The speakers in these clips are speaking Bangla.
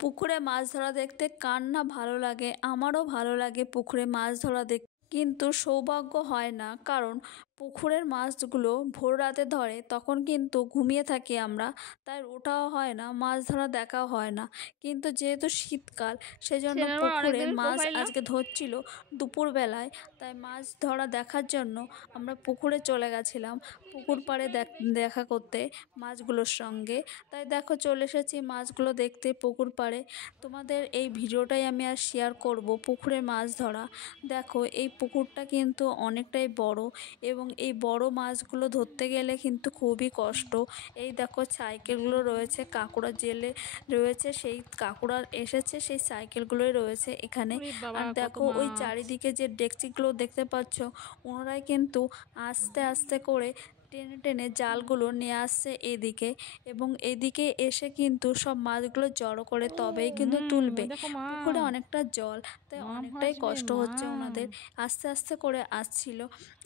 পুকুরে মাছ ধরা দেখতে কার না ভালো লাগে, আমারও ভালো লাগে পুকুরে মাছ ধরা দেখতে। কিন্তু সৌভাগ্য হয় না, কারণ পুকুরের মাছগুলো ভোর রাতে ধরে, তখন কিন্তু ঘুমিয়ে থাকি আমরা, তাই ওঠাও হয় না, মাছ ধরা দেখাও হয় না। কিন্তু যেহেতু শীতকাল, সেজন্য পুকুরে মাছ আজকে ধরছিল দুপুরবেলায়, তাই মাছ ধরা দেখার জন্য আমরা পুকুরে চলে গেছিলাম, পুকুর পাড়ে দেখা করতে মাছগুলোর সঙ্গে। তাই দেখো চলে এসেছি মাছগুলো দেখতে পুকুর পাড়ে। তোমাদের এই ভিডিওটাই আমি আর শেয়ার করব পুকুরে মাছ ধরা। দেখো এই পুকুরটা কিন্তু অনেকটাই বড়, এবং এই বড় মাছগুলো ধরতে গেলে কিন্তু খুবই কষ্ট। এই দেখো সাইকেলগুলো রয়েছে, কাকুরা জেলে রয়েছে, সেই কাকুরা এসেছে, সেই সাইকেলগুলোই রয়েছে এখানে। আর দেখো ওই চারিদিকে যে ডেকচিগুলো দেখতে পাচ্ছ, ওনারাই কিন্তু আস্তে আস্তে করে টেনে টেনে জালগুলো নিয়ে আসছে এদিকে, এবং এদিকে এসে কিন্তু সব মাছগুলো জড়ো করে তবেই কিন্তু তুলবে। পুকুরে অনেকটা জল, তাই অনেকটাই কষ্ট হচ্ছে ওনাদের, আস্তে আস্তে করে আসছিল।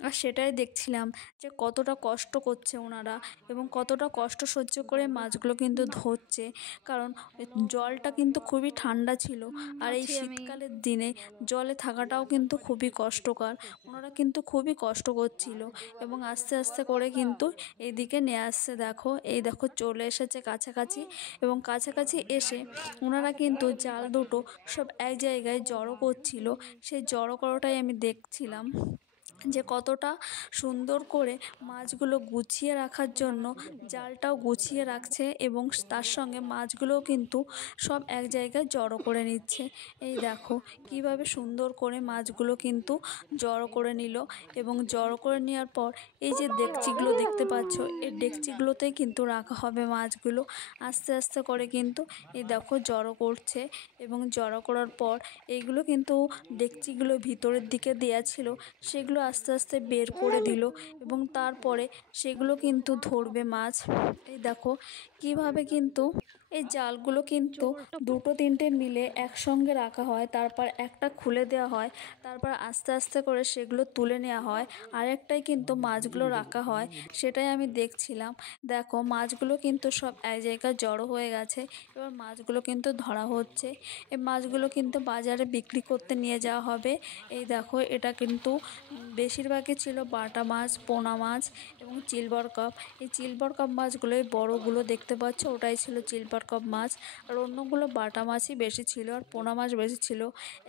আর সেটাই দেখছিলাম যে কতটা কষ্ট করছে ওনারা, এবং কতটা কষ্ট সহ্য করে মাছগুলো কিন্তু ধরছে, কারণ জলটা কিন্তু খুবই ঠান্ডা ছিল। আর এই শীতকালের দিনে জলে থাকাটাও কিন্তু খুবই কষ্টকর। ওনারা কিন্তু খুবই কষ্ট করছিল, এবং আস্তে আস্তে করে কিন্তু এদিকে নিয়ে আসছে। দেখো এই দেখো চলে এসেছে কাছাকাছি, এবং কাছাকাছি এসে ওনারা কিন্তু জাল দুটো সব এক জায়গায় জড়ো করছিল। সেই জড়ো করাটাই আমি দেখছিলাম, যে কতটা সুন্দর করে মাছগুলো গুছিয়ে রাখার জন্য জালটাও গুছিয়ে রাখছে, এবং তার সঙ্গে মাছগুলোও কিন্তু সব এক জায়গায় জড়ো করে নিচ্ছে। এই দেখো কিভাবে সুন্দর করে মাছগুলো কিন্তু জড়ো করে নিল, এবং জড়ো করে নেওয়ার পর এই যে ডেকচিগুলো দেখতে পাচ্ছ, এই ডেকচিগুলোতেই কিন্তু রাখা হবে মাছগুলো। আস্তে আস্তে করে কিন্তু এই দেখো জড়ো করছে, এবং জড়ো করার পর এইগুলো কিন্তু ডেকচিগুলো ভিতরের দিকে দেওয়া ছিল, সেগুলো আস্তে আস্তে বের করে দিল, এবং তারপরে সেগুলো কিন্তু ধরবে মাছ। এই দেখো কিভাবে কিন্তু এই জালগুলো কিন্তু দুটো তিনটে মিলে একসঙ্গে রাখা হয়, তারপর একটা খুলে দেওয়া হয়, তারপর আস্তে আস্তে করে সেগুলো তুলে নেওয়া হয়, আরেকটাই কিন্তু মাছগুলো রাখা হয়। সেটাই আমি দেখছিলাম। দেখো মাছগুলো কিন্তু সব এক জায়গায় জড়ো হয়ে গেছে, এবার মাছগুলো কিন্তু ধরা হচ্ছে। এই মাছগুলো কিন্তু বাজারে বিক্রি করতে নিয়ে যাওয়া হবে। এই দেখো এটা কিন্তু বেশিরভাগই ছিল বাটা মাছ, পোনা মাছ এবং সিলভার কাপ। এই সিলভার কাপ মাছগুলোই বড়গুলো দেখতে পাচ্ছ, ওটাই ছিল সিলভার কাপ মাছ, আর অন্যগুলো বাটা মাছই বেশি ছিল, আর পোনা মাছ বেশি ছিল।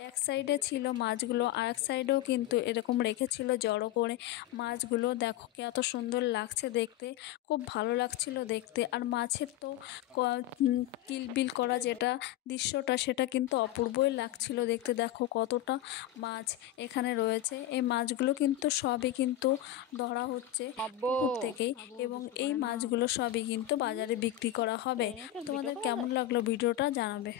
এক সাইডে ছিল মাছগুলো, আর এক সাইডেও কিন্তু এরকম রেখেছিল জড়ো করে মাছগুলো। দেখো কত সুন্দর লাগছে দেখতে, খুব ভালো লাগছিল দেখতে। আর মাছের তো কিলবিল করা যেটা দৃশ্যটা, সেটা কিন্তু অপূর্বই লাগছিল দেখতে। দেখো কতটা মাছ এখানে রয়েছে, এই মাছগুলো কিন্তু সবই কিন্তু ধরা হচ্ছে পুকুর থেকেই, এবং এই মাছগুলো সবই কিন্তু বাজারে বিক্রি করা হবে। তোমাদের কেমন লাগলো ভিডিওটা জানাবে।